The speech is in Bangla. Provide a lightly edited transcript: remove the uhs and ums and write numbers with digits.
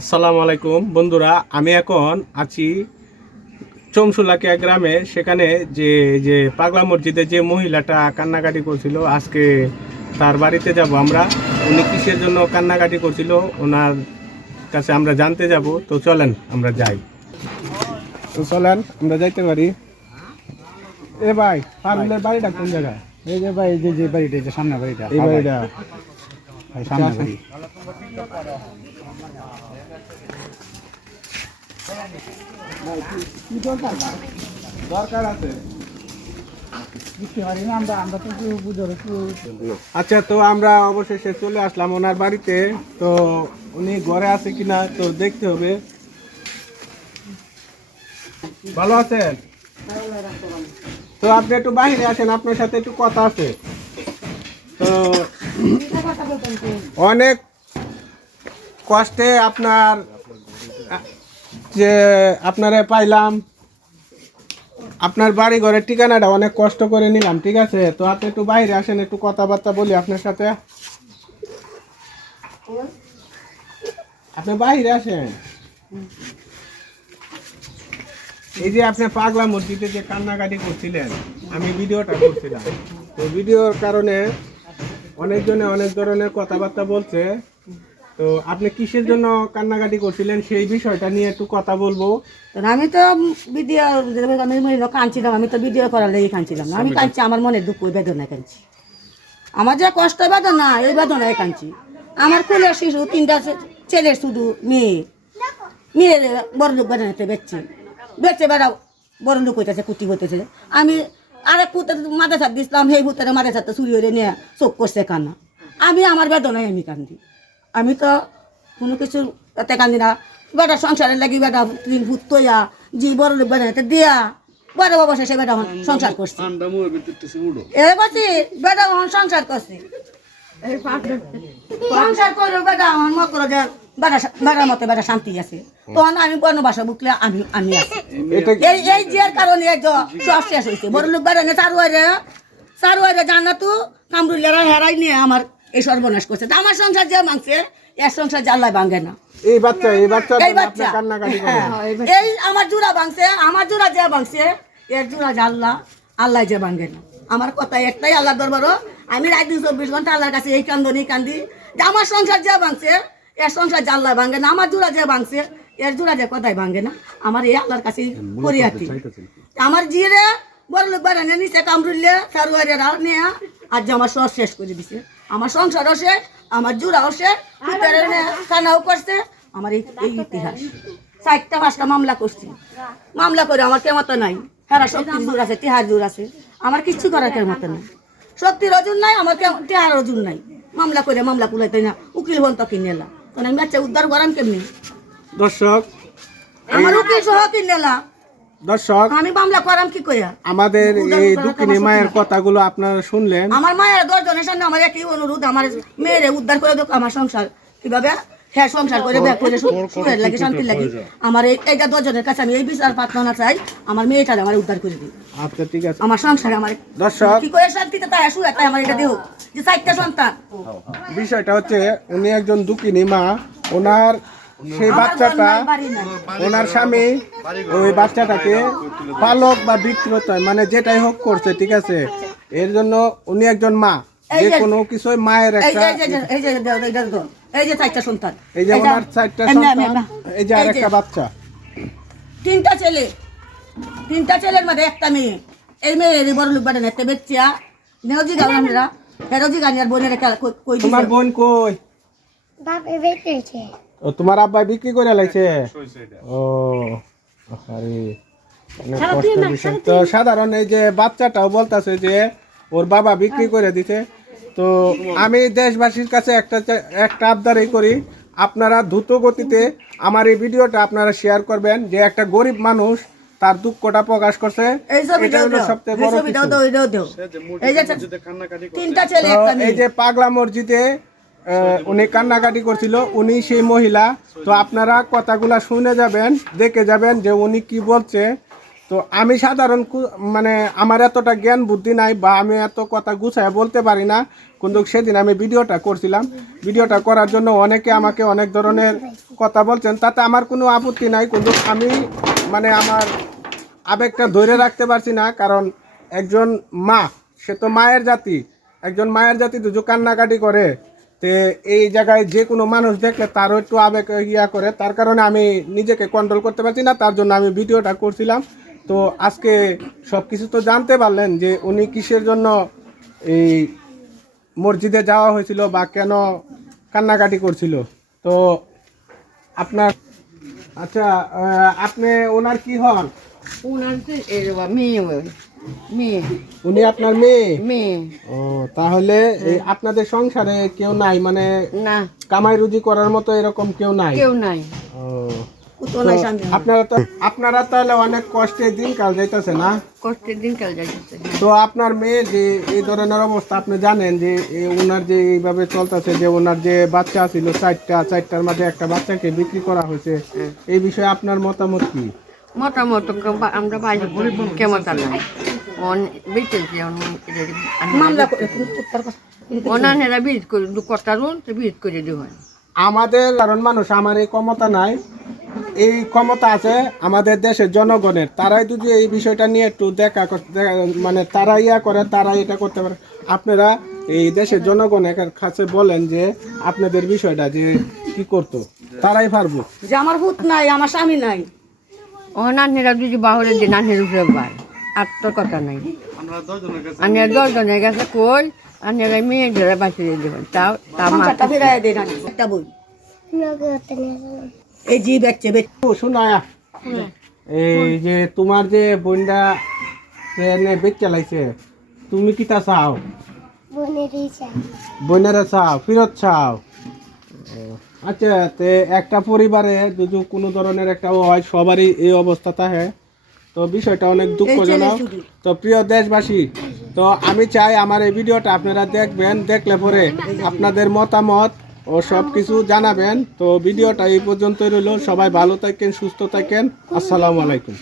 আসসালামু আলাইকুম বন্ধুরা, আমি এখন আছি চমসুলাকিয়া গ্রামে। সেখানে যে যে পাগলা মসজিদে যে মহিলাটা কান্নাকাটি করছিল, আজকে তার বাড়িতে যাব আমরা। উনি কিসের জন্য কান্নাকাটি করছিল ওনার কাছে আমরা জানতে যাব। তো চলেন আমরা যাই। তো চলেন আমরা যাইতে পারি। এ ভাই, পাগলের বাড়িটা কোন জায়গায়? এই যে ভাই, যে বাড়িটা, এই যে সামনে বাড়িটা, এই বাড়িটা ভাই সামনে বাড়ি। দরকার আছে। আচ্ছা, তো আমরা অবশেষে চলে আসলাম ওনার বাড়িতে। তো উনি ঘরে আছে কিনা তো দেখতে হবে। ভালো আছেন? তো আপনি একটু বাইরে আসেন, আপনার সাথে একটু কথা আছে। তো অনেক কষ্টে আপনারা পাইলাম। আপনার বাড়ি ঘরের ঠিকানাটা অনেক কষ্ট করে নিলাম, ঠিক আছে? তো আপনি একটু বাইরে আসেন, একটু কথাবার্তা বলি আপনার সাথে। আপনি বাইরে আসেন। এই যে আপনি পাগলা মসজিদে যে কান্নাকাটি করছিলেন, আমি ভিডিওটা করছিলাম। তো ভিডিওর কারণে অনেকজনে অনেক ধরনের কথাবার্তা বলছে। তো আপনি কিসের জন্য কান্নাকাটি করছিলেন সেই বিষয়টা নিয়ে একটু কথা বলবো। আমি তো ভিডিও আমি কাঁদছিলাম, আমি তো ভিডিও করার লেগে কাঁদছিলাম না। আমি কাঁদছি আমার মনের দুঃখ বেদনায় কাঁদছি, আমার যে কষ্ট বেদনা এই বেদনায় কাঁদছি। আমার কোলের শিশু তিনটা ছেলের শুধু মেয়ে বড় লোক বেদনাতে বেচছে বেড়া বড় লোক হইতেছে, কুটি হইতেছে। আমি আরেক পুতের মাথা ছাপ দিচ্ছিলাম, সেই পুতের মাথা ছাপতে চুরি হয়ে নিয়ে চোখ করছে কান্না। আমি আমার বেদনায় আমি কান্দি। আমি তো কোনো কিছু এতে কান্দি না। বেটা সংসারের লাগি বেটা 3 ফুট তৈয়া জি বড় লোক বেড়াতে দিয়া বড় বাবা সে বেটা সংসার করছে। এ বলছি বেটা সংসার করছে, সংসার করে বেটা আমার মত করে যে বেটার মতো বেটা শান্তি আছে। তখন আমি বনবাসা বুকলে আমি আছি। এই যে কারণে সব শেষ হয়েছে। বড় লোক বেড়ানে চারুয়ারে জানা তো কামরুলিয়ারা হেরাই নিয়ে আমার এই সর্বনাশ করছে। আমার সংসার যে ভাঙছে এর সংসার জাল্লায় ভাঙে না। এই বাচ্চা এই আমার জোড়া ভাঙছে, আমার জোড়া যে ভাঙছে এর জোড়া জাল্লা আল্লাহ যে ভাঙে না। আমার কথা একটাই, আল্লাহ দরবারও আমি রাত 24 ঘন্টা আল্লাহর কাছে এই কান্দি যে আমার সংসার যে ভাঙছে এর সংসার জাল্লায় ভাঙে না। আমার জোড়া যে ভাঙছে এর জোড়া যে কথাই ভাঙে না। আমার এই আল্লাহর কাছে করিয়াতি আমার জিরে বড় লোক বাড়ানে নিচে কামরুললে সারুয়ারে নিয়ে আজ আমার সব শেষ করে দিছে। আমার সংসারও শেষ, আমার জোড়াও শেষ, কানাও করছে। আমার এই ইতিহাস 4টা 5টা মামলা করছি। মামলা করে আমার কেমত নাই। হেরা শক্তির জোর আছে, টিহার জোর আছে, আমার কিচ্ছু করার কেমত নাই। শক্তির অজুর নাই, আমার টিহার অজুর নাই। মামলা করে মামলা কুলাইতে না, উকিল বন্ত কিনেলা। তখন আমি বাচ্চা উদ্ধার করাম কেমনি? দর্শক, আমার উকিল সহ কিনেলা। দর্শক, আমি মামলা করাম কি কইয়া? আমাদের এই দুঃখিনী মায়ের কথাগুলো আপনারা শুনলেন। আমার মায়ের 10 জনের সামনে আমার একই অনুরোধ, আমার মেয়েরে উদ্ধার করে দেখ। আমার সংসার কিভাবে হ্যাঁ সংসার করে ব্যাগ করে সুখের লাগে, শান্তির লাগে। আমার এইটা 10 জনের কাছে আমি এই বিচার প্রার্থনা চাই, আমার মেয়েটা আমার উদ্ধার করে দিই। আচ্ছা, ঠিক আছে। আমার সংসারে আমার দর্শক, কি করে শান্তিতে তাই আসু তাই আমার এটা দেহ যে 4টা সন্তান। বিষয়টা হচ্ছে উনি একজন দুঃখিনী মা। ওনার সেই বাচ্চাটা, ওনার স্বামী ওই বাচ্চাটাকে পালক বা বিক্রেতা মানে যেটাই হোক করছে, ঠিক আছে? এর জন্য উনি একজন মা, যে কোনো কিছুই মায়ের একটা এই যে 4টা সন্তান, এই যে ওনার 4টা সন্তান, এই যে আরেকটা বাচ্চা, 3টা ছেলে, 3টা ছেলের মধ্যে একটা মেয়ে। এই মেয়ে বড় লোক বাড়ি নেতে বেচিয়া নেওজি গাওয়ানরা হেরোজি গানিয়ার বোনের কই দিছে। তোমার বোন কই? বাবা বেচেছে। ও তোমার আব্বা বিক্রি করে লাইছে? ও আরে অনেক কষ্টের বিষয়। তো সাধারণ এই যে বাচ্চাটাও বলতাছে যে ওর বাবা বিক্রি করে দিতে। তো আমি দেশবাসীর কাছে একটা আবদারই করি, আপনারা দ্রুত গতিতে আমার এই ভিডিওটা আপনারা শেয়ার করবেন। যে একটা গরিব মানুষ তার দুঃখটা প্রকাশ করছে, এটা হলো সবচেয়ে বড় কিছু। এই যে পাগলা মসজিদে উনি কান্নাকাটি করছিল, উনি সেই মহিলা। তো আপনারা কথাগুলা শুনে যাবেন, দেখে যাবেন যে উনি কি বলছে। তো আমি সাধারণ মানে আমার এতটা জ্ঞান বুদ্ধি নাই বা আমি এত কথা গুছায় বলতে পারি না, কিন্তু সেদিন আমি ভিডিওটা করছিলাম। ভিডিওটা করার জন্য অনেকে আমাকে অনেক ধরনের কথা বলছেন, তাতে আমার কোনো আপত্তি নাই, কিন্তু আমি মানে আমার আবেগটা ধরে রাখতে পারছি না। কারণ একজন মা, সে তো মায়ের জাতি, একজন মায়ের জাতি দুজো কান্নাকাটি করে, তে এই জায়গায় যে কোনো মানুষ দেখলে তারও একটু আবেগ ইয়া করে, তার কারণে আমি নিজেকে কন্ট্রোল করতে পারছি না, তার জন্য আমি ভিডিওটা করছিলাম। তো আজকে সব কিছু তো জানতে পারলেন যে উনি কিসের জন্য এই মসজিদে যাওয়া হয়েছিল বা কেন কান্নাকাটি করছিল। তো আপনার আচ্ছা, আপনি ওনার কি হন? ওনার মেয়ে মেয়ে উনি আপনার মেয়ে? মেয়ে। ও, তাহলে এই আপনাদের সংসারে কেউ নাই, মানে না, কামাই রুজি করার মতো এরকম কেউ নাই? কেউ নাই। ও, কুতো নাই স্বামী আমার। আপনারা তাহলে অনেক কষ্টে দিনকাল যাইতেছে না? কষ্টের দিন কাল যাচ্ছে। তো আপনার মেয়ে যে এই ধরনের অবস্থা, আপনি জানেন যে ওনার যে এইভাবে চলতেছে, যে ওনার যে বাচ্চা ছিল চারটার মাঝে একটা বাচ্চাকে বিক্রি করা হয়েছে, এই বিষয়ে আপনার মতামত কি? মতামত আমরা বাইরে কেমন নাই বেঁচেছি মামলা করে তুমি উত্তর কথা। অনানেরা বীজ করে কটারুন তো বীজ করে দিব। আমাদের সাধারণ মানুষ, আমার এই ক্ষমতা নাই, এই ক্ষমতা আছে আমাদের দেশের জনগণের। তারাই যদি এই বিষয়টা নিয়ে একটু মানে তারা ইয়া করে, তারা এটা করতে পারে। আপনারা এই দেশের জনগণের কাছে বলেন যে আপনাদের বিষয়টা যে কি করতো, তারাই পারবো। যে আমার ভূত নাই, আমার স্বামী নাই। অনানেরা যদি বাহরে যে নানের উপরে বার আর তোর কথা নাই। আনের 10 জনের কাছে কই আনেরা মেয়ে ধরে বাঁচিয়ে দেবেন, তাও তা সংসারটা ফিরাই দেয় না একটা বই। এই জি বেচছে শোনায়া, এই যে তোমার যে বোনটা ট্রেনে বেচ চালাইছে, তুমি কি তা চাও? বোনেরা চাও, ফিরত চাও? আচ্ছা, তে একটা পরিবারে যদি কোনো ধরনের একটা হয়, সবারই এই অবস্থা থাকে, তো বিষয়টা অনেক দুঃখজনক। তো প্রিয় দেশবাসী, তো আমি চাই আমার এই ভিডিওটা আপনারা দেখবেন, দেখলে পরে আপনাদের মতামত ও সব কিছু জানাবেন। তো ভিডিওটা এই পর্যন্তই রইল। সবাই ভালো থাকেন, সুস্থ থাকেন। আসসালামু আলাইকুম।